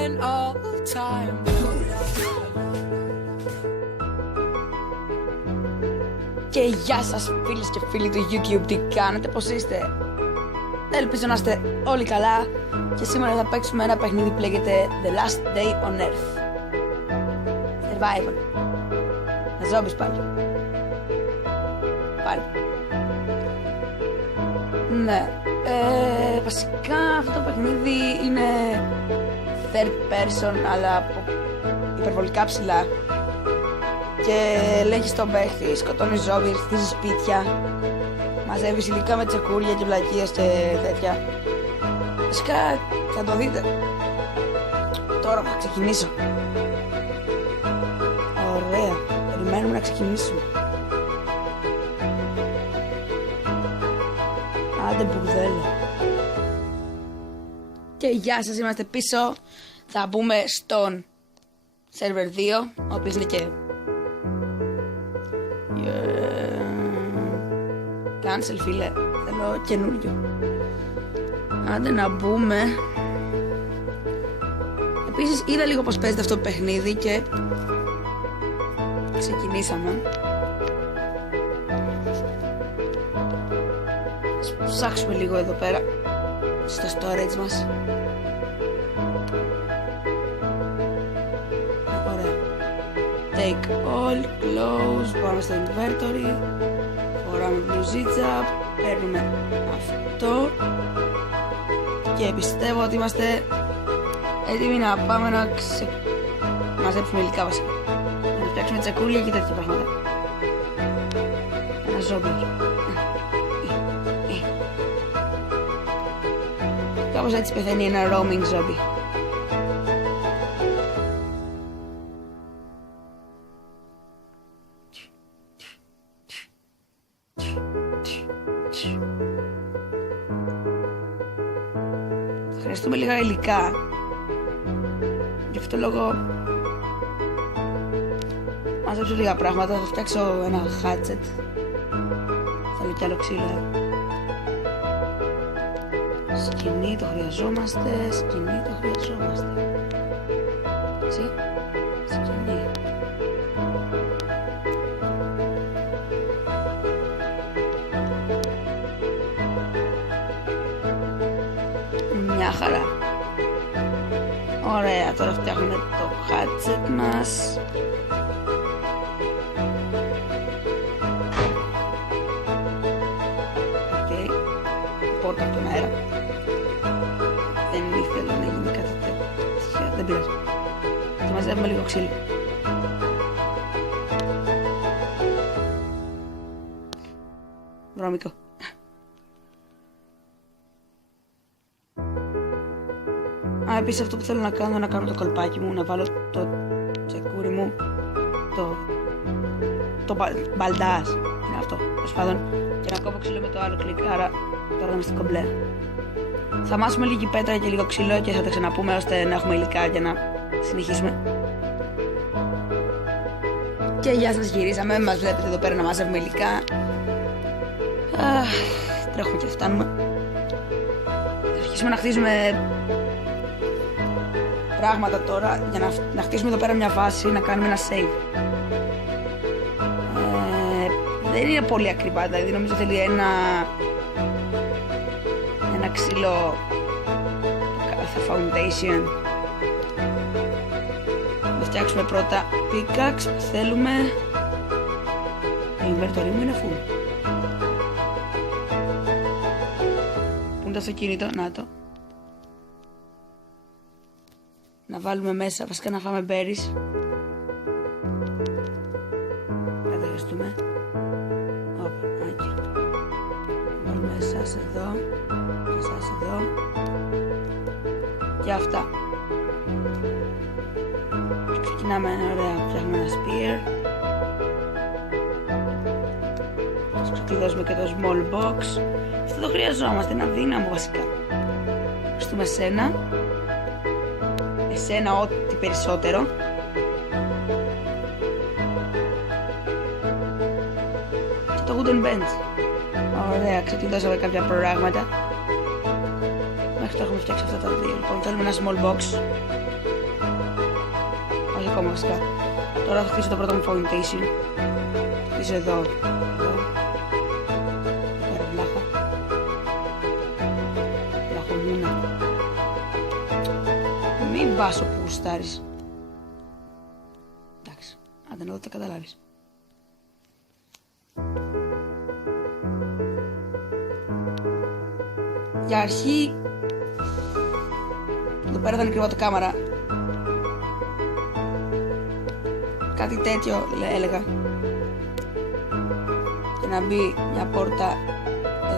And all the time. Και γεια σας φίλες και φίλοι του YouTube, τι κάνετε, πώς είστε? Ελπίζω να είστε όλοι καλά. Και σήμερα θα παίξουμε ένα παιχνίδι που λέγεται The Last Day on Earth. Survival. Με zombies πάλι. Ναι, βασικά αυτό το παιχνίδι είναι third person, αλλά από υπερβολικά ψηλά. Και ελέγχεις τον παίχτη, σκοτώνεις ζόμπι, χτίζεις σπίτια, μαζεύεις υλικά με τσεκούρια και βλακίες και τέτοια. Βασικά θα το δείτε. Τώρα θα ξεκινήσω. Ωραία, περιμένουμε να ξεκινήσουμε. Άντε μπουρδέλο. Και γεια σας, είμαστε πίσω. Θα μπούμε στον server 2, ο οποίος είναι και cancel φίλε, θέλω καινούριο. Άντε να μπούμε. Επίσης είδα λίγο πως παίζεται αυτό το παιχνίδι και ξεκινήσαμε. Ας ψάξουμε λίγο εδώ πέρα στο storage μας. Ωραία. Take all, close, πάμε στο inventory, φοράμε μπλουζίτσα, παίρνουμε αυτό και πιστεύω ότι είμαστε έτοιμοι να πάμε να μαζέψουμε υλικά βασικά. Να φτιάξουμε τσακούλια και τέτοια πράγματα. Ένα ζόμπι. Κάπως έτσι πεθαίνει ένα roaming zombie. Θα χρειαστούμε λίγα υλικά. Γι' αυτό λόγο μαζέψω λίγα πράγματα. Θα φτιάξω ένα hatchet. Θέλω κι άλλο ξύλο. Σκηνή το χρειαζόμαστε, σκηνή το χρειαζόμαστε. Έτσι, σκηνή. Μια χαρά. Ωραία, τώρα φτιάχνουμε το hatchet μας. Οκ, πόρτα από τον αέρα. Δεν ήθελα να γίνει κάτι τέτοιο. Δεν πειράζει. Θα μαζεύουμε λίγο ξύλο. Βρώμικο. Επίσης αυτό που θέλω να κάνω το κολπάκι μου, να βάλω το τσεκούρι μου, το μπαλντάζ, είναι αυτό, ως πάντων, και να κόβω ξύλο με το άλλο κλικ, άρα τώρα είμαστε κομπλέ. Θα μάσουμε λίγη πέτρα και λίγο ξύλο και θα τα ξαναπούμε ώστε να έχουμε υλικά για να συνεχίσουμε. Και γεια σας, γυρίσαμε, μας βλέπετε εδώ πέρα να μάζευουμε υλικά. Τρέχουμε και φτάνουμε. Θα αρχίσουμε να χτίζουμε πράγματα τώρα για να χτίσουμε εδώ πέρα μια βάση, να κάνουμε ένα save. Δεν είναι πολύ ακριβά, δηλαδή νομίζω θέλει ένα ξύλο κάθε foundation. Θα φτιάξουμε πρώτα pickaxe που θέλουμε. Το inventory μου είναι full. Πού είναι το αυτοκίνητο, να το. Να βάλουμε μέσα, βασικά να φάμε berries. Δεν χρειαστούμε. Βάλουμε εσάς εδώ. Εσάς εδώ. Και αυτά. Ξεκινάμε, ωραία, φτιάχνουμε ένα spear. Ας ξεκλειδώσουμε και το small box. Αυτό το χρειαζόμαστε, ένα δύναμο βασικά. Ευχαριστούμε εσένα. Εσένα ό,τι περισσότερο. Και το wooden bench. Ωραία, ξεκλειδώσαμε κάποια πράγματα. Μέχρι τώρα έχουμε φτιάξει αυτά τα δύο, λοιπόν. θέλουμε ένα small box. Όχι ακόμα βασικά. Τώρα θα χτίσω το πρώτο μου foundation. Θα χτίσω εδώ. Πέρα βλάχα. Βλαχομούνα. Μην πας όπου γουστάρεις. Εντάξει, άντε να δω τι θα καταλάβεις. Για αρχή, εδώ πέρα θα είναι κρυβά το κάμερα. Κάτι τέτοιο έλεγα. Και να μπει μια πόρτα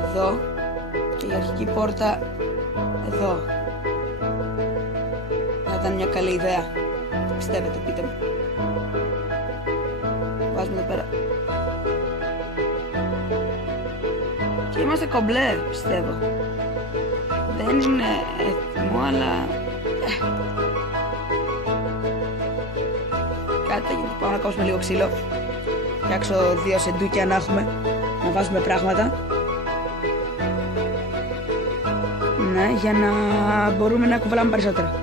εδώ και η αρχική πόρτα εδώ. Θα ήταν μια καλή ιδέα. Πιστεύετε, πείτε μου. Βάζουμε εδώ πέρα. Και είμαστε κομπλέ, πιστεύω. Δεν είναι έτοιμο, αλλά... Κάτι θα γίνει. Πάμε να κόψουμε λίγο ξύλο. Φτιάξω 2 σεντούκια να έχουμε. Να βάζουμε πράγματα. Ναι, για να μπορούμε να κουβαλάμε περισσότερα.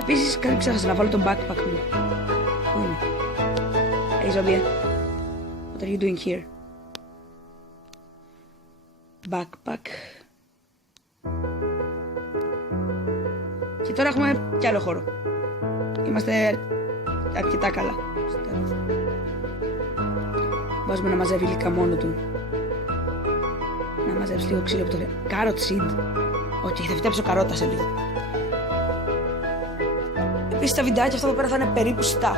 Επίσης, κάτι ξέχασα να βάλω το backpack μου. Πού είναι? Hey, Zombie. What are you doing here? Backpack. Και τώρα έχουμε κι άλλο χώρο. Είμαστε αρκετά καλά. Βάζουμε να μαζεύει υλικά μόνο του. Να μαζεύει λίγο ξύλο από το carrot seed. Οκ, θα φτιάξω καρότα σε λίγο. Επίσης τα βιντεάκια αυτά εδώ πέρα θα είναι περίπου στα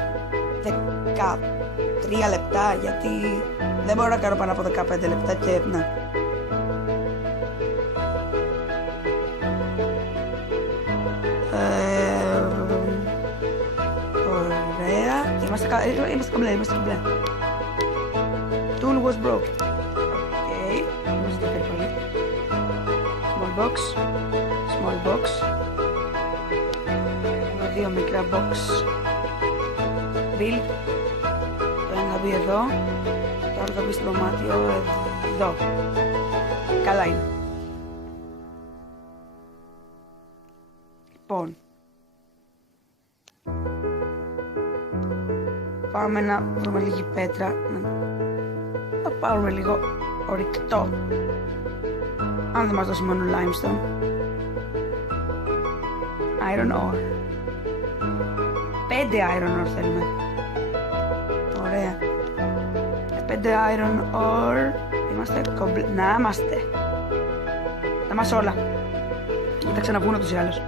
13 λεπτά, γιατί δεν μπορώ να κάνω πάνω από 15 λεπτά και ναι. Ωραία. Είμαστε κομπλέ. Tool was broke. Okay. Είμαστε very πολύ. Small box. Έχουμε 2 μικρά box. Build. Το ένα θα μπει εδώ. Το άλλο θα μπει στο δωμάτιο εδώ. Καλά είναι. Λοιπόν. Πάμε να βρούμε λίγη πέτρα. Θα πάρουμε λίγο ορυκτό. Αν δεν μας δώσει μόνο limestone. Iron ore. 5 iron ore θέλουμε. Ωραία. 5 iron ore. Είμαστε κομπλέ. Να είμαστε. Τα μας όλα. Και θα ξαναβγούν ούτως ή άλλως.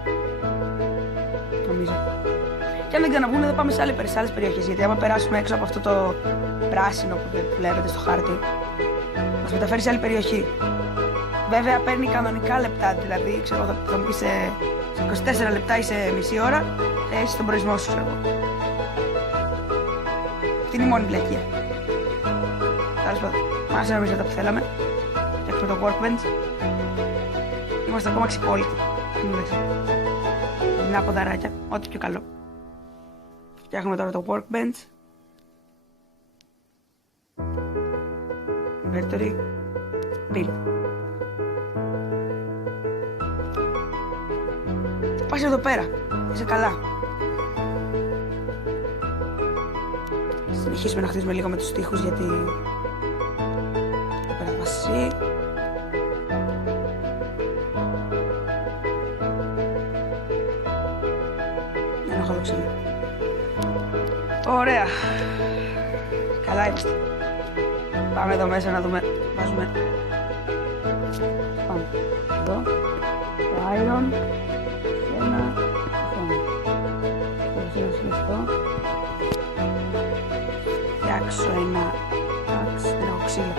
Νομίζω. Και αν δεν ξαναβγούν θα πάμε σε άλλες περιοχές. Γιατί άμα περάσουμε έξω από αυτό το πράσινο που βλέπετε στο χάρτη, μας μεταφέρει σε άλλη περιοχή. Βέβαια παίρνει κανονικά λεπτά, δηλαδή ξέρω, θα μου πει σε 24 λεπτά ή σε μισή ώρα θα έχεις τον προορισμό σου, ξέρω. Αυτή είναι η μόνη βλακεία. Τέλος πάντων, μας έμεινε αυτά που θέλαμε. Φτιάξουμε το workbench. Είμαστε ακόμα ξυπόλυτοι. Να ποδαράκια, ό,τι πιο καλό. Φτιάχνουμε τώρα το workbench. Inventory. Build. Πας εδώ πέρα. Είσαι καλά. Συνεχίσουμε να χτίσουμε λίγο με τους τοίχους γιατί... Εδώ πέρα βασί. Δεν έχω άλλο ξύλο. Ωραία. Καλά είμαστε. Πάμε εδώ μέσα να δούμε. Βάζουμε. Πάμε. Εδώ. Το iron. Ένα. Αυτό. Φτιάξω ένα. Δεν έχω ξύλο.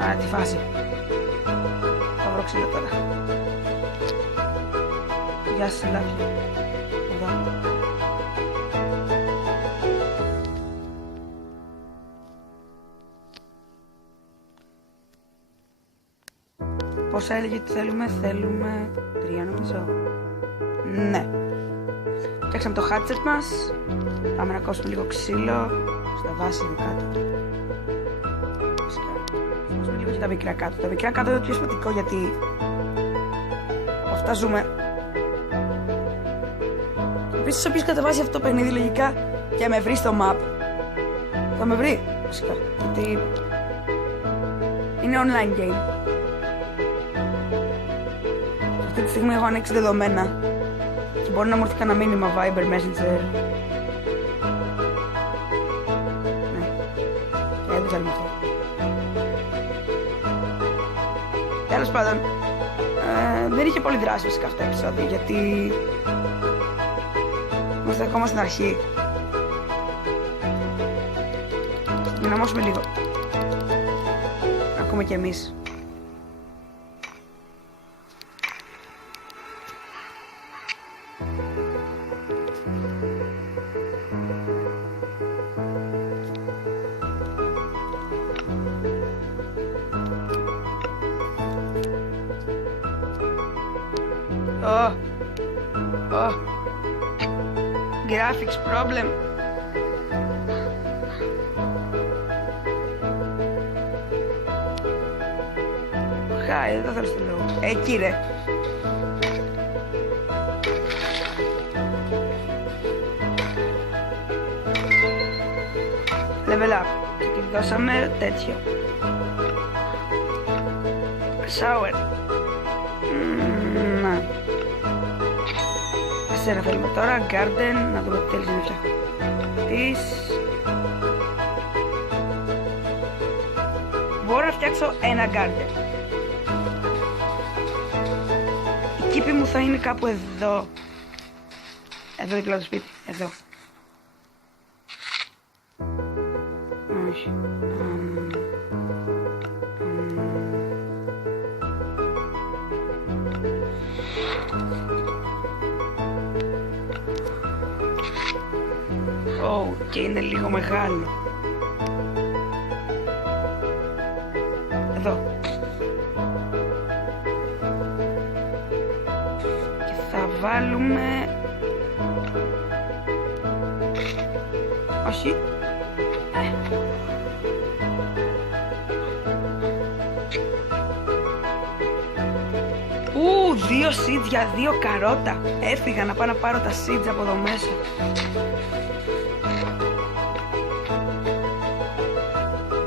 Άρα τη φάση. Θα βρω ξύλο τώρα. Γεια σας, λάθη. Εδώ. Πόσα έλεγε ότι θέλουμε 3 νομίζω. Ναι. Φτιάξαμε το hatchet μας. Πάμε να κόψουμε λίγο ξύλο. Στα βάση εδώ κάτω. Θα κόψουμε λίγο και τα μικρά κάτω. Τα μικρά κάτω είναι το πιο σημαντικό γιατί από αυτά ζούμε. Κάποιος όποιος κατεβάσει αυτό το παιχνίδι λογικά και με βρει στο map, θα με βρει βασικά, γιατί είναι online game. Αυτή τη στιγμή έχω ανοίξει δεδομένα και μπορεί να μου έρθει κανένα μήνυμα Viber, Messenger. Ναι, και δεν θέλουμε αυτό. Τέλος πάντων, δεν είχε πολύ δράση βασικά αυτό το επεισόδιο, γιατί είμαστε ακόμα στην αρχή. Για να μόσουμε λίγο. Να ακούμε κι εμείς. Graphics problem. Χάι, δεν θέλω στο λόγο. Εκεί ρε. Level up. Και δώσαμε τέτοιο. Shower. Να. Εσένα θέλουμε τώρα. Garden. Να δούμε τι θέλεις να φτιάχνεις. Μπορώ να φτιάξω ένα garden. Η κήπη μου θα είναι κάπου εδώ. Εδώ δίπλα το σπίτι. Εδώ. Όχι. Και είναι λίγο μεγάλο. Εδώ. Και θα βάλουμε... Όχι. Δύο seeds για 2 καρότα. Έφυγα να πάω να πάρω τα seeds από εδώ μέσα.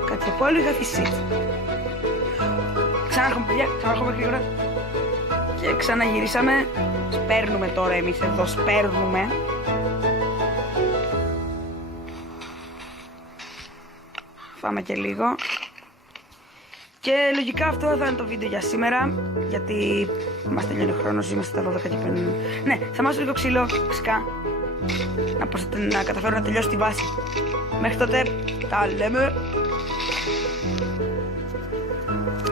Κάτσε, πού άλλο είχα τη seeds. Ξανάρχομαι παιδιά, ξανάρχομαι γρήγορα. Και ξαναγυρίσαμε. Σπέρνουμε τώρα εμείς εδώ, σπέρνουμε. Φάμε και λίγο. Και λογικά αυτό θα είναι το βίντεο για σήμερα, γιατί μας τελειώνει ο χρόνος, είμαστε στα 12 και 50. Ναι, θα μάσω λίγο ξύλο, φυσικά, να καταφέρω να τελειώσω τη βάση. Μέχρι τότε, τα λέμε.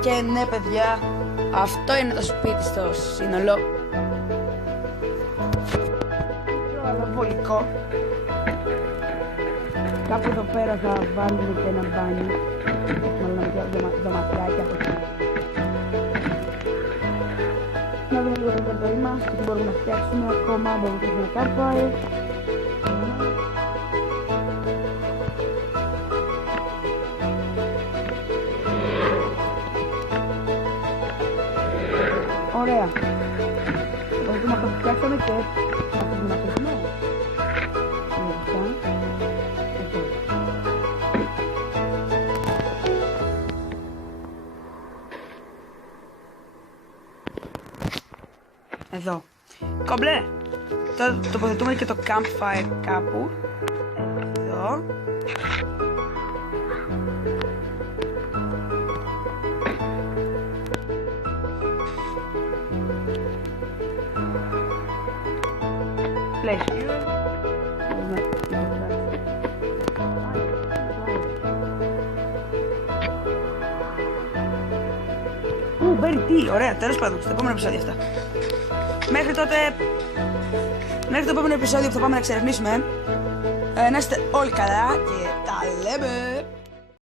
Και ναι παιδιά, αυτό είναι το σπίτι στο σύνολο. Το βολικό. Κάπου εδώ πέρα θα βάλουμε και ένα μπάνιο. Δωματιάκια από εκεί. Να δούμε λίγο το περτορί μας και τι μπορούμε να φτιάξουμε ακόμα. Μπορούμε να φτιάξουμε campfire. Ωραία. Μπορούμε να το φτιάξουμε και να το δυνατήσουμε. Εδώ. Κομπλέ! Τώρα τοποθετούμε και το campfire κάπου. Εδώ. Place viewer. Berry tea, ωραία, τέλος πάντων, στο επόμενο επεισόδιο αυτά. Μέχρι τότε, μέχρι το επόμενο επεισόδιο που θα πάμε να εξερευνήσουμε, να είστε όλοι καλά και τα λέμε!